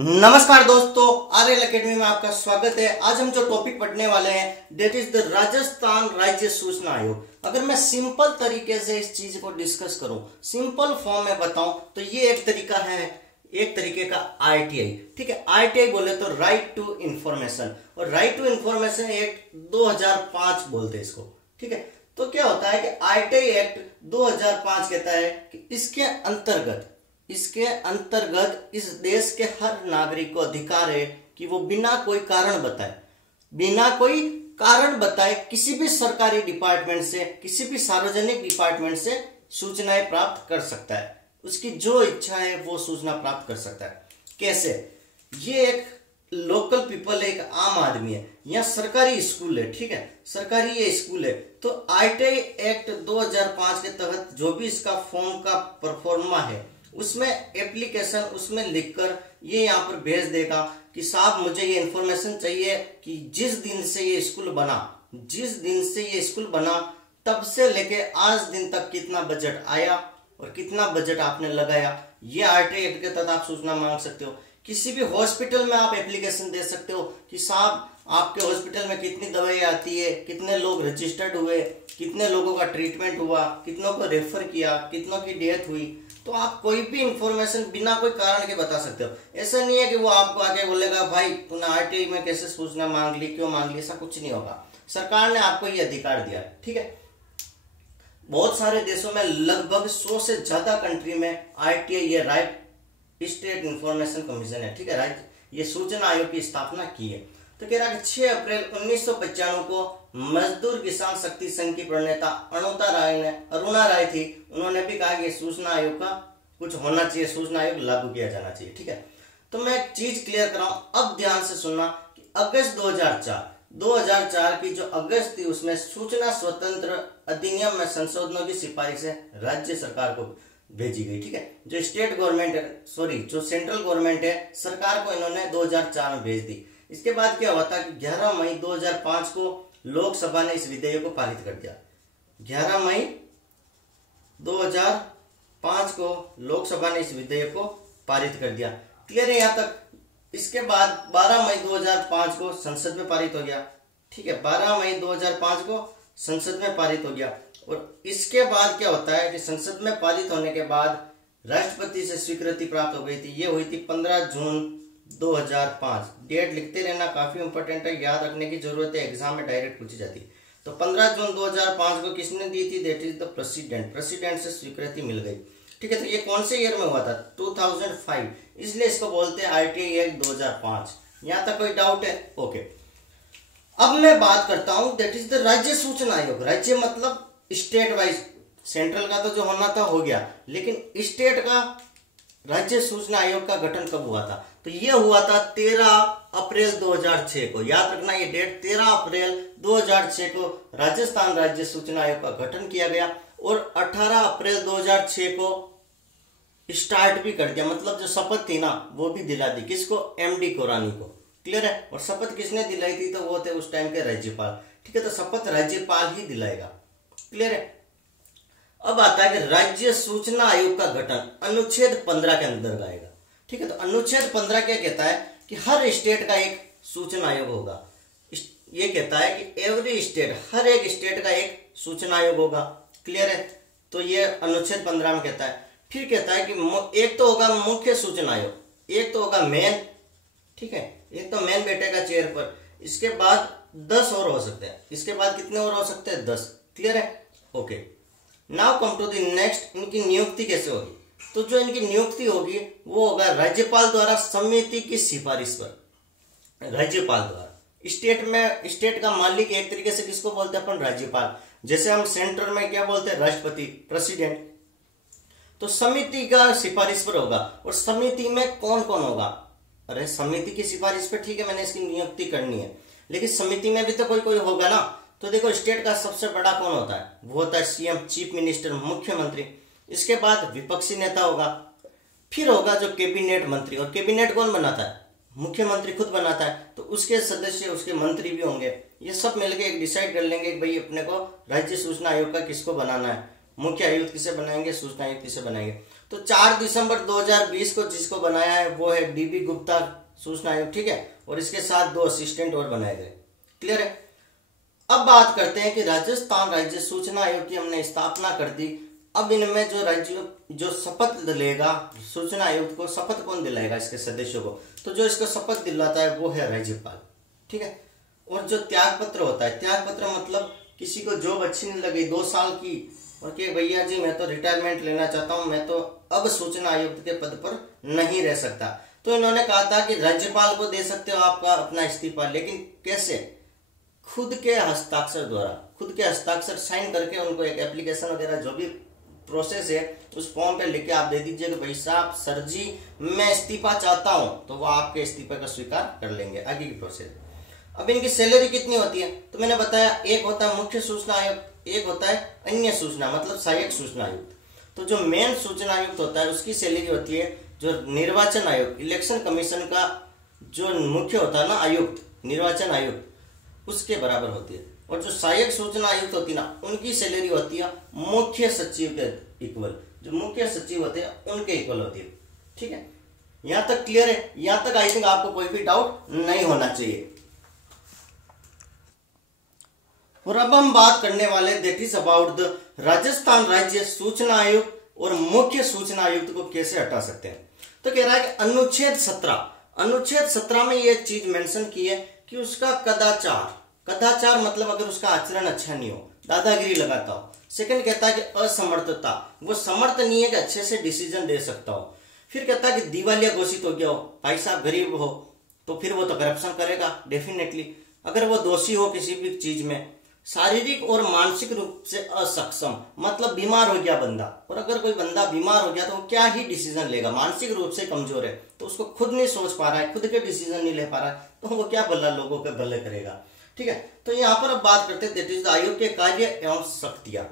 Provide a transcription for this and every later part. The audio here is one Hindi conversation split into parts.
नमस्कार दोस्तों, आरएल एकेडमी में आपका स्वागत है। आज हम जो टॉपिक पढ़ने वाले हैं दैट इज द राजस्थान राज्य सूचना आयोग। अगर मैं सिंपल तरीके से इस चीज को डिस्कस करूं, सिंपल फॉर्म में बताऊं तो ये एक तरीका है, एक तरीके का आरटीआई। ठीक है, आरटीआई बोले तो राइट टू इंफॉर्मेशन, और राइट टू इंफॉर्मेशन एक्ट 2005 बोलते हैं इसको। ठीक है, तो क्या होता है कि आरटीआई एक्ट 2005 कहता है कि इसके अंतर्गत इस देश के हर नागरिक को अधिकार है कि वो बिना कोई कारण बताए किसी भी सरकारी डिपार्टमेंट से, किसी भी सार्वजनिक डिपार्टमेंट से सूचनाएं प्राप्त कर सकता है। उसकी जो इच्छा है वो सूचना प्राप्त कर सकता है। कैसे? ये एक लोकल पीपल है, एक आम आदमी है, यहाँ सरकारी स्कूल है। ठीक है, सरकारी ये स्कूल है, तो आरटीआई एक्ट 2005 के तहत जो भी इसका फॉर्म का परफॉर्मा है उसमें एप्लीकेशन उसमें लिखकर ये यहाँ पर भेज देगा कि साहब मुझे ये इंफॉर्मेशन चाहिए कि जिस दिन से ये स्कूल बना तब से लेके आज दिन तक कितना बजट आया और कितना बजट आपने लगाया। ये आरटीआई एक्ट के तहत आप सूचना मांग सकते हो। किसी भी हॉस्पिटल में आप एप्लीकेशन दे सकते हो कि साहब आपके हॉस्पिटल में कितनी दवाई आती है, कितने लोग रजिस्टर्ड हुए, कितने लोगों का ट्रीटमेंट हुआ, कितनों को रेफर किया, कितनों की डेथ हुई। तो आप कोई भी इंफॉर्मेशन बिना कोई कारण के बता सकते हो। ऐसा नहीं है कि वो आपको आके बोलेगा भाई तूने आरटीआई में कैसे सूचना मांग ली, क्यों मांग ली, ऐसा कुछ नहीं होगा। सरकार ने आपको ये अधिकार दिया। ठीक है, बहुत सारे देशों में लगभग 100 से ज्यादा कंट्री में आरटीआई ये राइट स्टेट इंफॉर्मेशन कमीशन है। ठीक है, राइट ये सूचना आयोग की स्थापना की है। तो कह रहा है 6 अप्रैल 1995 को मजदूर किसान शक्ति संघ की प्रणेता अरुणा राय थी, उन्होंने भी कहा कि सूचना आयोग का कुछ होना चाहिए, सूचना आयोग लागू किया जाना चाहिए। ठीक है, तो मैं एक चीज क्लियर कराऊं, अब ध्यान से सुनना कि अगस्त 2004 की जो अगस्त थी उसमें सूचना स्वतंत्र अधिनियम में संशोधनों की सिफारिशें राज्य सरकार को भेजी गई। ठीक है, जो सेंट्रल गवर्नमेंट है सरकार को इन्होंने 2004 में भेज दी। इसके बाद क्या हुआ था कि 11 मई 2005 को लोकसभा ने इस विधेयक को पारित कर दिया। 11 मई 2005 को लोकसभा ने इस विधेयक को पारित कर दिया। क्लियर है यहाँ तक? इसके बाद 12 मई 2005 को संसद में पारित हो गया। ठीक है, 12 मई 2005 को संसद में पारित हो गया। और इसके बाद क्या होता है कि संसद में पारित होने के बाद राष्ट्रपति से स्वीकृति प्राप्त हो गई थी। ये हुई थी 15 जून 2005। डेट लिखते रहना, काफी इंपॉर्टेंट है, याद रखने की जरूरत है, एग्जाम में डायरेक्ट पूछी जाती है। तो 15 जून 2005 को किसने दी थी? दैट इज द प्रेसिडेंट से स्वीकृति मिल गई। ठीक है, तो ये कौन से ईयर में हुआ था? 2005, इसलिए इसको बोलते हैं आरटीआई एक्ट 2005। यहां तक कोई डाउट है? ओके, अब मैं बात करता हूं दैट इज द राज्य सूचना आयोग। राज्य मतलब स्टेट वाइज, सेंट्रल का तो जो होना था हो गया, लेकिन स्टेट का राज्य सूचना आयोग का गठन कब हुआ था? तो ये हुआ था 13 अप्रैल 2006 को। याद रखना ये डेट, 13 अप्रैल 2006 को राजस्थान राज्य सूचना आयोग का गठन किया गया और 18 अप्रैल 2006 को स्टार्ट भी कर दिया। मतलब जो शपथ थी ना वो भी दिला दी। किसको? एमडी कोरानी को। क्लियर है? और शपथ किसने दिलाई थी? तो वो थे उस टाइम के राज्यपाल। ठीक है, तो शपथ राज्यपाल ही दिलाएगा। क्लियर है? अब आता है कि राज्य सूचना आयोग का गठन अनुच्छेद 15 के अंदर आएगा। ठीक है, तो अनुच्छेद 15 क्या कहता है कि हर स्टेट का एक सूचना आयोग होगा। ये कहता है कि एवरी स्टेट, हर एक स्टेट का एक सूचना आयोग होगा। क्लियर है? तो ये अनुच्छेद 15 में कहता है। फिर कहता है कि एक तो होगा मुख्य सूचना आयोग, एक तो होगा मेन। ठीक है, एक तो मेन बैठेगा चेयर पर। इसके बाद 10 और हो सकते हैं। इसके बाद कितने और हो सकते हैं? 10। क्लियर है? Okay, now come to the next. इनकी नियुक्ति कैसे होगी? तो जो इनकी नियुक्ति होगी वो होगा राज्यपाल द्वारा समिति की सिफारिश पर। राज्यपाल द्वारा स्टेट का मालिक एक तरीके से किसको बोलते हैं अपन? राज्यपाल। जैसे हम सेंटर में क्या बोलते हैं? राष्ट्रपति, प्रेसिडेंट। तो समिति का सिफारिश पर होगा। और समिति में कौन कौन होगा? अरे समिति की सिफारिश पर ठीक है, मैंने इसकी नियुक्ति करनी है, लेकिन समिति में भी तो कोई होगा ना। तो देखो स्टेट का सबसे बड़ा कौन होता है? वो होता है सीएम, चीफ मिनिस्टर, मुख्यमंत्री। इसके बाद विपक्षी नेता होगा, फिर होगा जो कैबिनेट मंत्री। और कैबिनेट कौन बनाता है? मुख्यमंत्री खुद बनाता है। तो उसके सदस्य, उसके मंत्री भी होंगे। ये सब मिलकर एक डिसाइड कर लेंगे कि भाई अपने को राज्य सूचना आयोग का किसको बनाना है। मुख्य आयुक्त किसे बनाएंगे, सूचना आयुक्त किसे बनाएंगे। तो 4 दिसंबर 2020 को जिसको बनाया है वो है डीबी गुप्ता सूचना आयोग, ठीक है, और इसके साथ 2 असिस्टेंट और बनाए गए। क्लियर है। अब बात करते हैं कि राजस्थान राज्य सूचना आयोग की हमने स्थापना कर दी। अब इनमें जो राज्य जो शपथ दिलाएगा सूचना आयुक्त को, शपथ कौन दिलाएगा इसके सदस्यों को, तो जो इसको शपथ दिलाता है वो है राज्यपाल, ठीक है। और जो त्याग पत्र होता है, त्याग पत्र मतलब किसी को जॉब अच्छी नहीं लगी 2 साल की और कि भैया जी मैं तो रिटायरमेंट लेना चाहता हूं, मैं तो अब सूचना आयुक्त के पद पर नहीं रह सकता, तो इन्होंने कहा था कि राज्यपाल को दे सकते हो आपका अपना इस्तीफा, लेकिन कैसे, खुद के हस्ताक्षर द्वारा, खुद के हस्ताक्षर साइन करके उनको एक एप्लीकेशन वगैरह जो भी प्रोसेस है उस फॉर्म पे लिख के आप दे दीजिए कि भाई साहब सर जी मैं इस्तीफा चाहता हूं, तो वो आपके इस्तीफे का स्वीकार कर लेंगे। आगे की प्रोसेस। अब इनकी सैलरी कितनी होती है, तो मैंने बताया एक होता है मुख्य सूचना आयुक्त, एक होता है अन्य सूचना मतलब सहायक सूचना आयुक्त। तो जो मेन सूचना आयुक्त होता है उसकी सैलरी होती है जो निर्वाचन आयोग, इलेक्शन कमीशन का जो मुख्य होता है ना आयुक्त, निर्वाचन आयुक्त, उसके बराबर होती है। और जो सहायक सूचना आयुक्त होती है ना उनकी सैलरी होती है मुख्य सचिव के इक्वल, जो मुख्य सचिव होते हैं उनके इक्वल होती है, ठीक है। यहां तक क्लियर है, यहां तक आई थिंक आपको कोई भी डाउट नहीं होना चाहिए। और अब हम बात करने वाले that is about the Rajasthan राज्य सूचना आयुक्त और मुख्य सूचना आयुक्त को कैसे हटा सकते हैं। तो कह रहा है कि अनुच्छेद 17 में यह चीज मेंशन की है कि उसका कदाचार मतलब अगर उसका आचरण अच्छा नहीं हो, दादागिरी लगाता हो। सेकंड कहता है कि असमर्थता, वो समर्थ नहीं है कि अच्छे से डिसीजन दे सकता हो। फिर कहता है कि दिवालिया घोषित हो गया हो, भाई साहब गरीब हो तो फिर वो तो करप्शन करेगा डेफिनेटली। अगर वो दोषी हो किसी भी चीज में, शारीरिक और मानसिक रूप से असक्षम मतलब बीमार हो गया बंदा, और अगर कोई बंदा बीमार हो गया तो वो क्या ही डिसीजन लेगा, मानसिक रूप से कमजोर है तो उसको खुद नहीं सोच पा रहा है, खुद के डिसीजन नहीं ले पा रहा है, तो वो क्या भला लोगों के भले करेगा, ठीक है। तो यहाँ पर अब बात करते हैं दैट इज आयोग के कार्य एवं शक्तियां।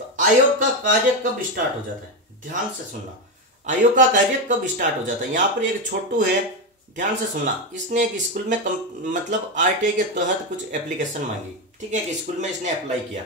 तो आयोग का कार्य कब स्टार्ट हो जाता है, ध्यान से सुनना, आयोग का कार्य कब स्टार्ट हो जाता है। यहाँ पर एक छोटू है, ध्यान से सुनना, इसने एक स्कूल में मतलब आरटीआई के तहत कुछ एप्लीकेशन मांगी, ठीक है, एक स्कूल में इसने अप्लाई किया।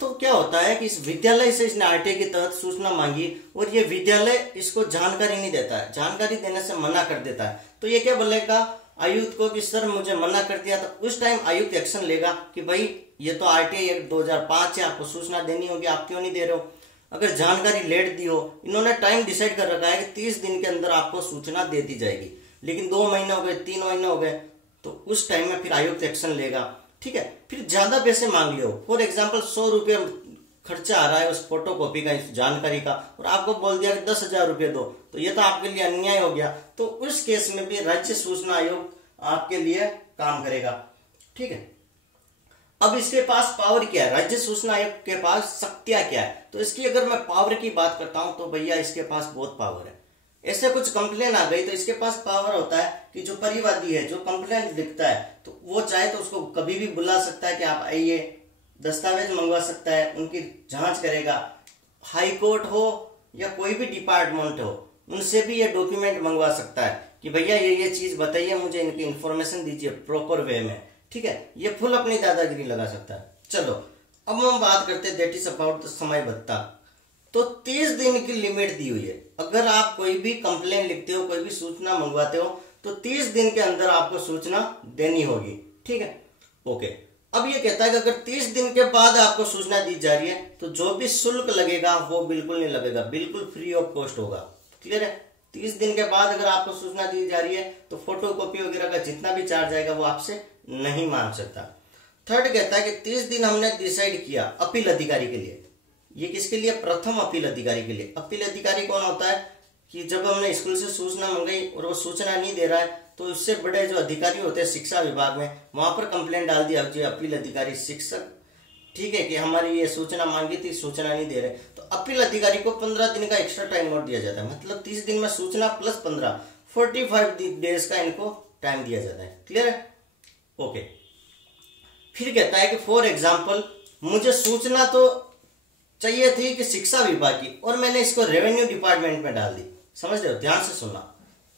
तो क्या होता है कि इस विद्यालय से इसने आरटीआई के तहत सूचना मांगी और ये विद्यालय इसको जानकारी नहीं देता है, जानकारी देने से मना कर देता है। तो ये क्या बोलेगा आयुक्त को कि सर मुझे मना कर दिया, तो उस टाइम आयुक्त एक्शन लेगा कि भाई ये तो आरटीआई एक्ट 2005 है, आपको सूचना देनी होगी, आप क्यों नहीं दे रहे हो। अगर जानकारी लेट दी हो, इन्होंने टाइम डिसाइड कर रखा है कि 30 दिन के अंदर आपको सूचना दे दी जाएगी, लेकिन 2 महीने हो गए, 3 महीने हो गए, तो उस टाइम में फिर आयुक्त एक्शन लेगा, ठीक है। फिर ज्यादा पैसे मांग लियो, फॉर एग्जाम्पल 100 रुपये खर्चा आ रहा है उस फोटोकॉपी का, इस जानकारी का, और आपको बोल दिया कि 10,000 रुपये दो, तो ये तो आपके लिए अन्याय हो गया। तो उस केस में भी राज्य सूचना आयोग आपके लिए काम करेगा, ठीक है। अब इसके पास पावर क्या है, राज्य सूचना आयोग के पास शक्तियां क्या है। तो इसकी अगर मैं पावर की बात करता हूं तो भैया इसके पास बहुत पावर है। ऐसे कुछ कंप्लेन आ गई तो इसके पास पावर होता है कि जो परिवादी है, जो कंप्लेन लिखता है, तो वो चाहे तो उसको कभी भी बुला सकता है कि आप आइए, दस्तावेज मंगवा सकता है, उनकी जांच करेगा। हाई कोर्ट हो या कोई भी डिपार्टमेंट हो, उनसे भी ये डॉक्यूमेंट मंगवा सकता है कि भैया ये चीज बताइए, मुझे इनकी इंफॉर्मेशन दीजिए प्रॉपर वे में, ठीक है। ये फुल अपनी दादागिरी लगा सकता है। चलो अब हम बात करते हैं दैट इज अबाउट द समय भत्ता। तो 30 दिन की लिमिट दी हुई है। अगर आप कोई भी कंप्लेन लिखते हो, कोई भी सूचना मंगवाते हो, तो 30 दिन के अंदर आपको सूचना देनी होगी, ठीक है, ओके। अब ये कहता है कि अगर 30 दिन के बाद आपको सूचना दी जा रही है तो जो भी शुल्क लगेगा वो बिल्कुल नहीं लगेगा, बिल्कुल फ्री ऑफ कॉस्ट होगा, क्लियर है। 30 दिन के बाद अगर आपको सूचना दी जा रही है तो फोटोकॉपी वगैरह का जितना भी चार्ज आएगा वो आपसे नहीं मांग सकता। थर्ड कहता है कि 30 दिन हमने डिसाइड किया अपील अधिकारी के लिए। ये किसके लिए, प्रथम अपील अधिकारी के लिए। अपील अधिकारी कौन होता है कि जब हमने स्कूल से सूचना मंगाई और वो सूचना नहीं दे रहा है तो उससे बड़े जो अधिकारी होते हैं शिक्षा विभाग में, वहां पर कंप्लेंट डाल दिया जो अपील अधिकारी शिक्षक, ठीक है, कि हमारी ये सूचना मांगी थी, सूचना नहीं दे रहे, तो अपील अधिकारी को 15 दिन का एक्स्ट्रा टाइम नोट दिया जाता है। मतलब 30 दिन में सूचना प्लस 15, 45 डेज का इनको टाइम दिया जाता है, क्लियर है, ओके। फिर कहता है कि फॉर एग्जाम्पल मुझे सूचना तो चाहिए थी कि शिक्षा विभाग की और मैंने इसको रेवेन्यू डिपार्टमेंट में डाल दी, समझ रहे हो, ध्यान से सुनना,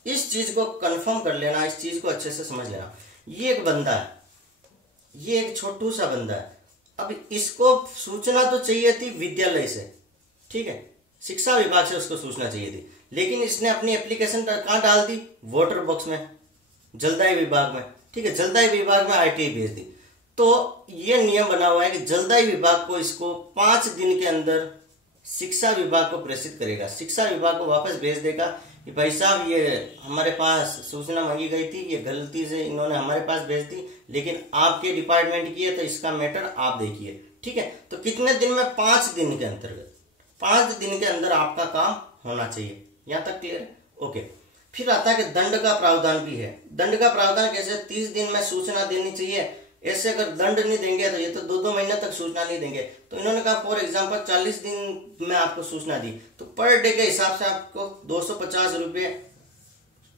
इस चीज को कंफर्म कर लेना, इस चीज को अच्छे से समझ लेना। ये एक बंदा है, ये एक छोटू सा बंदा है, अब इसको सूचना तो चाहिए थी विद्यालय से, ठीक है, शिक्षा विभाग से उसको सूचना चाहिए थी, लेकिन इसने अपनी एप्लीकेशन कहाँ डाल दी, वोटर बॉक्स में, जलदायी विभाग में। ठीक है, जलदायी विभाग में आरटीआई भेज दी। तो ये नियम बना हुआ है कि जलदायी विभाग को इसको 5 दिन के अंदर शिक्षा विभाग को प्रेषित करेगा, शिक्षा विभाग को वापस भेज देगा कि भाई साहब ये हमारे पास सूचना मांगी गई थी, ये गलती से इन्होंने हमारे पास भेज दी, लेकिन आपके डिपार्टमेंट की है तो इसका मैटर आप देखिए। ठीक है, तो कितने दिन में, 5 दिन के अंतर्गत, 5 दिन के अंदर आपका काम होना चाहिए। यहां तक क्लियर है? ओके। फिर आता है कि दंड का प्रावधान भी है। दंड का प्रावधान कैसे, 30 दिन में सूचना देनी चाहिए। ऐसे अगर दंड नहीं देंगे तो ये तो 2-2 महीने तक सूचना नहीं देंगे। तो इन्होंने कहा फॉर एग्जांपल 40 दिन में आपको सूचना दी तो पर डे के हिसाब से आपको 250 रुपये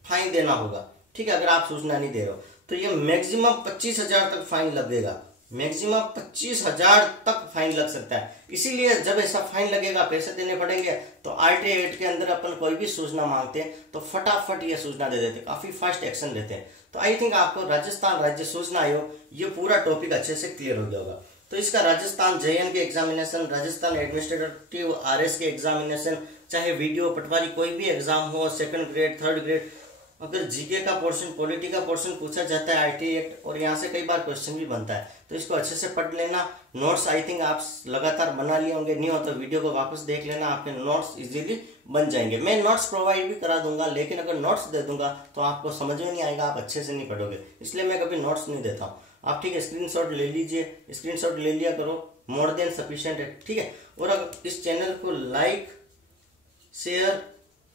फाइन देना होगा। ठीक है, अगर आप सूचना नहीं दे रहे हो तो ये मैक्सिमम 25,000 तक फाइन लगेगा, मैक्सिमम 25,000 तक फाइन लग सकता है। इसीलिए जब ऐसा फाइन लगेगा, पैसे देने पड़ेंगे, तो आरटीआई एक्ट के अंदर अपन कोई भी सूचना मांगते हैं तो फटाफट ये सूचना दे देते हैं, काफी फास्ट एक्शन लेते हैं। तो आई थिंक आपको राजस्थान राज्य सूचना आयोग ये पूरा टॉपिक अच्छे से क्लियर हो गया होगा। तो इसका राजस्थान JN के एग्जामिनेशन, राजस्थान एडमिनिस्ट्रेटिव RS के एग्जामिनेशन, चाहे वीडियो पटवारी कोई भी एग्जाम हो, 2nd ग्रेड 3rd ग्रेड, अगर जीके का पोर्शन, पॉलिटी का पोर्शन पूछा जाता है आरटीआई एक्ट, और यहाँ से कई बार क्वेश्चन भी बनता है, तो इसको अच्छे से पढ़ लेना। नोट्स आई थिंक आप लगातार बना लिए होंगे, नहीं हो तो वीडियो को वापस देख लेना, आपके नोट्स इजीली बन जाएंगे। मैं नोट्स प्रोवाइड भी करा दूंगा, लेकिन अगर नोट्स दे दूंगा तो आपको समझ में नहीं आएगा, आप अच्छे से नहीं पढ़ोगे, इसलिए मैं कभी नोट्स नहीं देता हूँ। आप ठीक है, स्क्रीनशॉट ले लीजिए, स्क्रीनशॉट ले लिया करो, मोर देन सफिशिएंट है। ठीक है, और अगर इस चैनल को लाइक, शेयर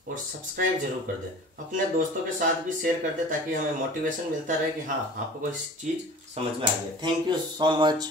और सब्सक्राइब जरूर कर दे, अपने दोस्तों के साथ भी शेयर कर दे, ताकि हमें मोटिवेशन मिलता रहे कि हाँ आपको कोई चीज समझ में आ गई। Thank you so much.